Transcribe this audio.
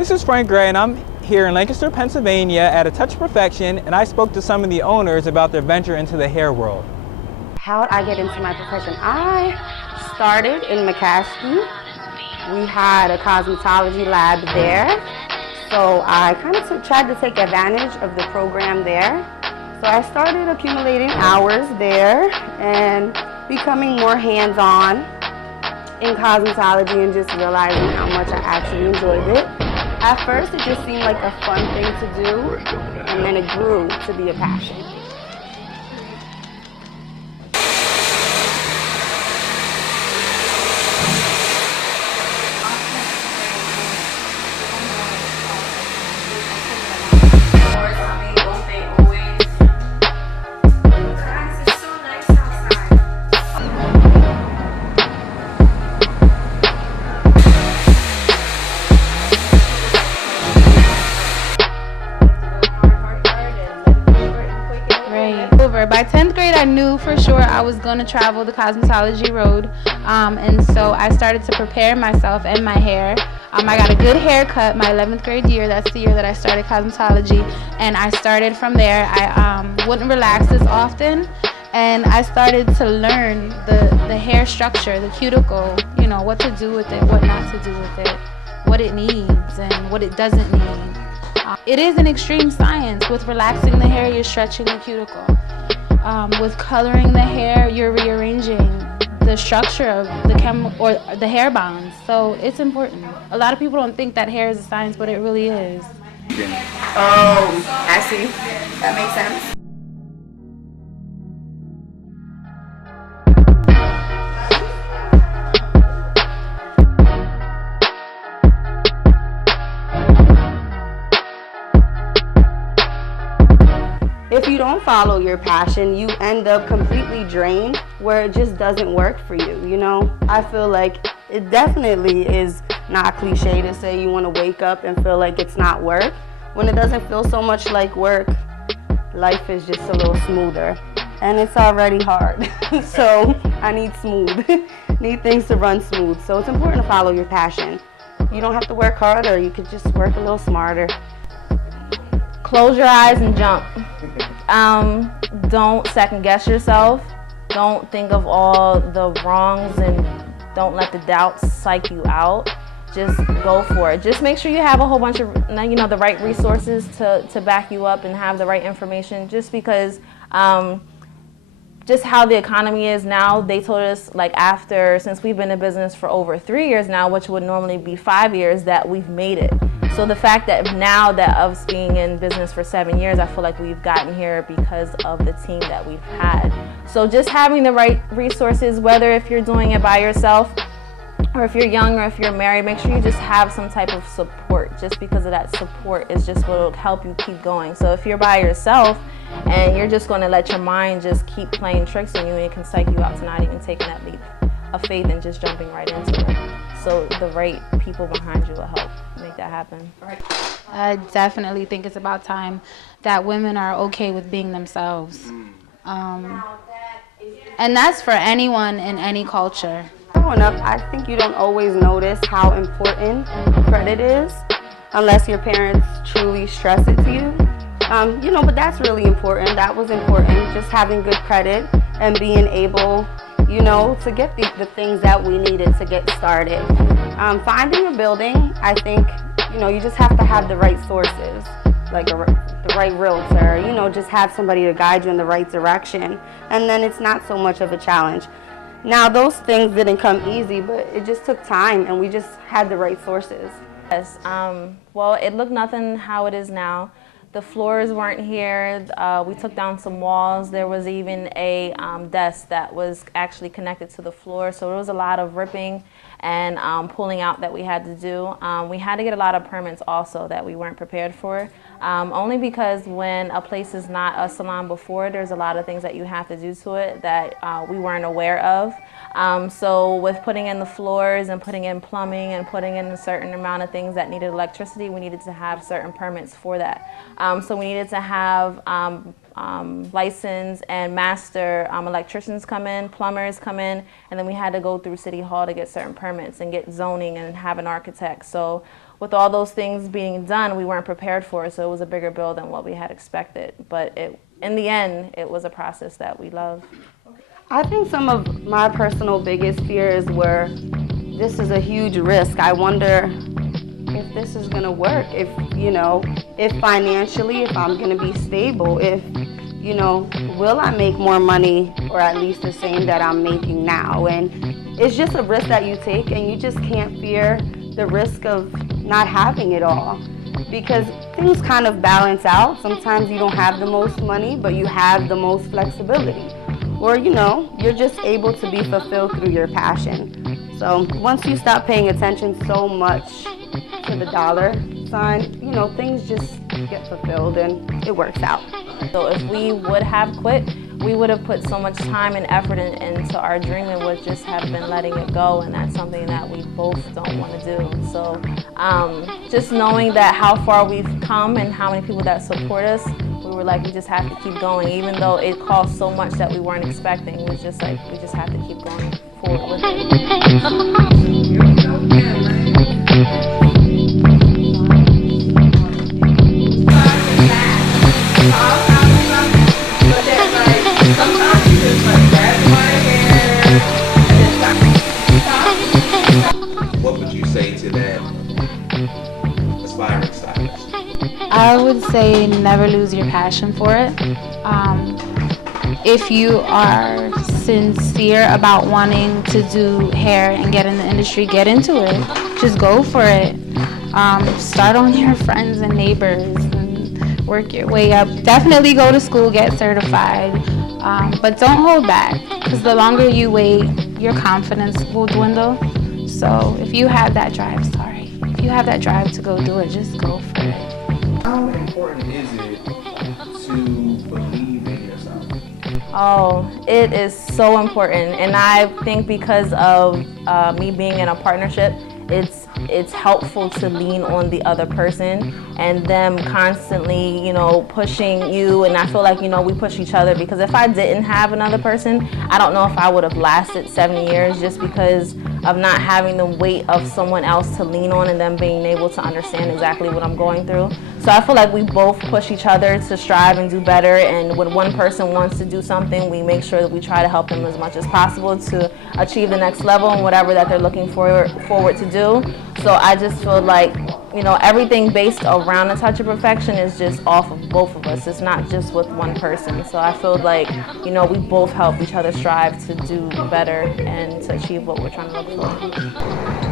This is Frank Gray, and I'm here in Lancaster, Pennsylvania at A Touch of Perfection, and I spoke to some of the owners about their venture into the hair world. How did I get into my profession? I started in McCaskey. We had a cosmetology lab there, so I kind of tried to take advantage of the program there. So I started accumulating hours there and becoming more hands-on in cosmetology and just realizing how much I actually enjoyed it. At first, it just seemed like a fun thing to do, and then it grew to be a passion. By 10th grade, I knew for sure I was going to travel the cosmetology road, and so I started to prepare myself and my hair. I got a good haircut my 11th grade year. That's the year that I started cosmetology, and I started from there. I wouldn't relax as often, and I started to learn the hair structure, the cuticle, you know, what to do with it, what not to do with it, what it needs and what it doesn't need. It is an extreme science. With relaxing the hair, you're stretching the cuticle. With coloring the hair, you're rearranging the structure of the hair bonds. So it's important. A lot of people don't think that hair is a science, but it really is. Oh, I see. That makes sense. If you don't follow your passion, you end up completely drained where it just doesn't work for you, you know? I feel like it definitely is not cliche to say you want to wake up and feel like it's not work. When it doesn't feel so much like work, life is just a little smoother. And it's already hard, so I need smooth, need things to run smooth. So it's important to follow your passion. You don't have to work harder, you could just work a little smarter. Close your eyes and jump. Don't second guess yourself. Don't think of all the wrongs and don't let the doubts psych you out. Just go for it. Just make sure you have a whole bunch of, you know, the right resources to back you up and have the right information. Just because just how the economy is now, they told us like since we've been in business for over 3 years now, which would normally be 5 years, that we've made it. So the fact that now that us being in business for 7 years, I feel like we've gotten here because of the team that we've had. So just having the right resources, whether if you're doing it by yourself or if you're young or if you're married, make sure you just have some type of support. Just because of that support is just what will help you keep going. So if you're by yourself and you're just going to let your mind just keep playing tricks on you, and it can psych you out to not even taking that leap of faith and just jumping right into it. So the right people behind you will help make that happen. I definitely think it's about time that women are okay with being themselves. And that's for anyone in any culture. Growing up, I think you don't always notice how important credit is unless your parents truly stress it to you. You know, but that's really important. That was important, just having good credit and being able, you know, to get the things that we needed to get started. Finding a building, I think, you know, you just have to have the right sources, like the right realtor, you know, just have somebody to guide you in the right direction, and then it's not so much of a challenge. Now, those things didn't come easy, but it just took time, and we just had the right sources. Yes, well, it looked nothing how it is now. The floors weren't here. We took down some walls. There was even a desk that was actually connected to the floor, so there was a lot of ripping and pulling out that we had to do. We had to get a lot of permits also that we weren't prepared for, only because when a place is not a salon before, there's a lot of things that you have to do to it that we weren't aware of. So with putting in the floors and putting in plumbing and putting in a certain amount of things that needed electricity, we needed to have certain permits for that. So we needed to have licensed and master electricians come in, plumbers come in, and then we had to go through City Hall to get certain permits and get zoning and have an architect. So with all those things being done, we weren't prepared for it, so it was a bigger bill than what we had expected. But in the end, it was a process that we love. I think some of my personal biggest fears were, this is a huge risk. I wonder if this is gonna work, if, you know, if financially, if I'm gonna be stable, if, you know, will I make more money or at least the same that I'm making now? And it's just a risk that you take, and you just can't fear the risk of not having it all, because things kind of balance out. Sometimes you don't have the most money, but you have the most flexibility. Or, you know, you're just able to be fulfilled through your passion. So once you stop paying attention so much to the dollar sign, you know, things just get fulfilled and it works out. So if we would have quit, we would have put so much time and effort into our dream and would just have been letting it go, and that's something that we both don't want to do. So just knowing that how far we've come and how many people that support us, we were like, we just have to keep going, even though it cost so much that we weren't expecting. It was just like, we just have to keep going forward with it. What would you say to that aspiring stylist? I would say never lose your passion for it. If you are sincere about wanting to do hair and get in the industry, get into it. Just go for it. Start on your friends and neighbors and work your way up. Definitely go to school, get certified, but don't hold back, because the longer you wait, your confidence will dwindle. So if you have that drive, if you have that drive to go do it, just go for it. How important is it to believe in yourself? Oh, it is so important, and I think because of me being in a partnership, it's helpful to lean on the other person and them constantly, you know, pushing you. And I feel like, you know, we push each other, because if I didn't have another person, I don't know if I would have lasted 7 years, just because of not having the weight of someone else to lean on and them being able to understand exactly what I'm going through. So I feel like we both push each other to strive and do better, and when one person wants to do something, we make sure that we try to help them as much as possible to achieve the next level and whatever that they're looking forward to do. So I just feel like, you know, everything based around A Touch of Perfection is just off of both of us. It's not just with one person. So I feel like, you know, we both help each other strive to do better and to achieve what we're trying to look for.